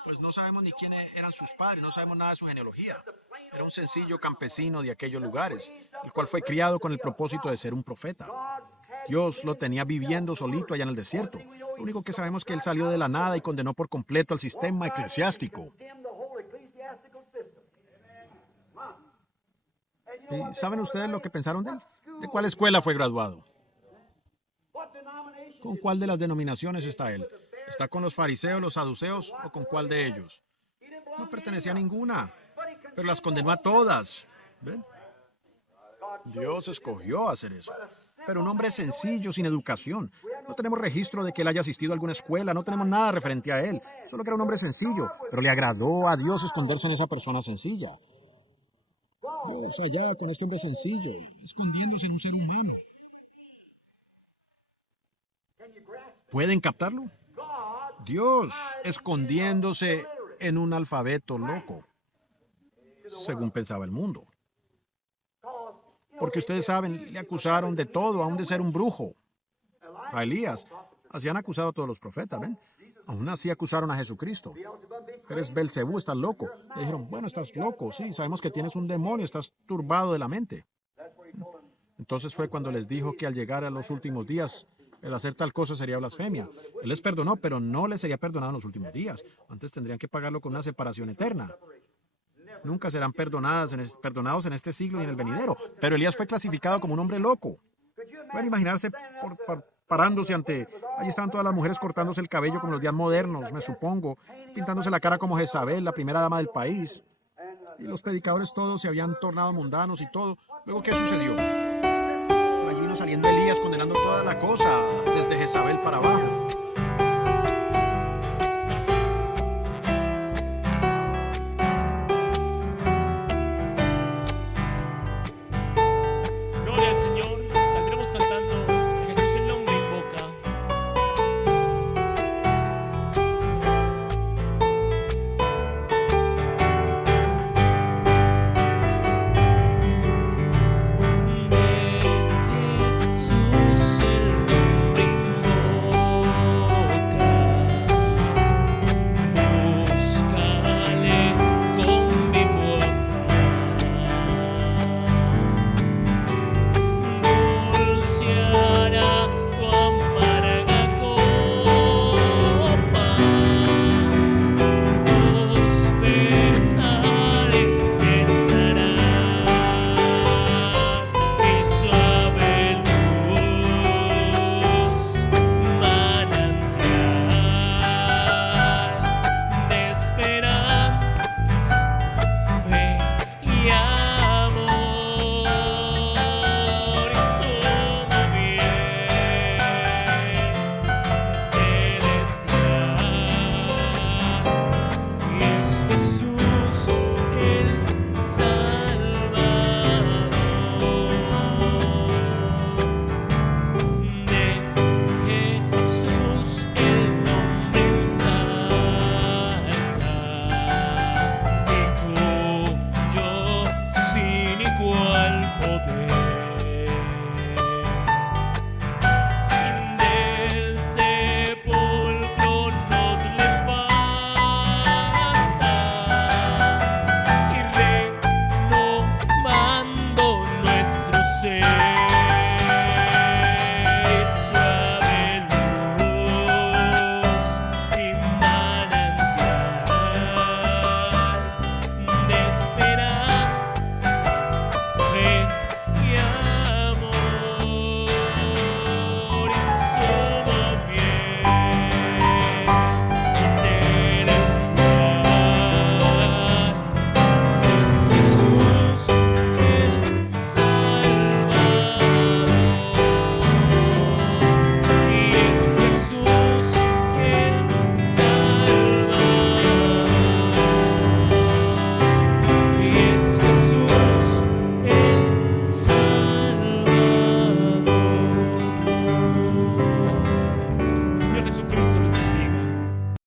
pues no sabemos ni quiénes eran sus padres, no sabemos nada de su genealogía. Era un sencillo campesino de aquellos lugares, el cual fue criado con el propósito de ser un profeta. Dios lo tenía viviendo solito allá en el desierto. Lo único que sabemos es que él salió de la nada y condenó por completo al sistema eclesiástico. ¿Y saben ustedes lo que pensaron de él? ¿De cuál escuela fue graduado? ¿Con cuál de las denominaciones está él? ¿Está con los fariseos, los saduceos o con cuál de ellos? No pertenecía a ninguna, pero las condenó a todas. ¿Ven? Dios escogió hacer eso. Pero un hombre sencillo, sin educación. No tenemos registro de que él haya asistido a alguna escuela, no tenemos nada referente a él. Solo que era un hombre sencillo, pero le agradó a Dios esconderse en esa persona sencilla. Dios allá con este hombre sencillo, escondiéndose en un ser humano. ¿Pueden captarlo? Dios escondiéndose en un alfabeto loco, según pensaba el mundo. Porque ustedes saben, le acusaron de todo, aún de ser un brujo. A Elías, así han acusado a todos los profetas, ¿ven? Aún así acusaron a Jesucristo. Eres Belcebú, estás loco. Le dijeron, bueno, estás loco, sí, sabemos que tienes un demonio, estás turbado de la mente. Entonces fue cuando les dijo que al llegar a los últimos días, el hacer tal cosa sería blasfemia. Él les perdonó, pero no les sería perdonado en los últimos días. Antes tendrían que pagarlo con una separación eterna. Nunca serán perdonados en este siglo ni en el venidero. Pero Elías fue clasificado como un hombre loco. Pueden imaginarse parándose ante... Allí estaban todas las mujeres cortándose el cabello como en los días modernos, me supongo, pintándose la cara como Jezabel, la primera dama del país. Y los predicadores todos se habían tornado mundanos y todo. Luego, ¿qué sucedió? Por allí vino saliendo Elías condenando toda la cosa, desde Jezabel para abajo.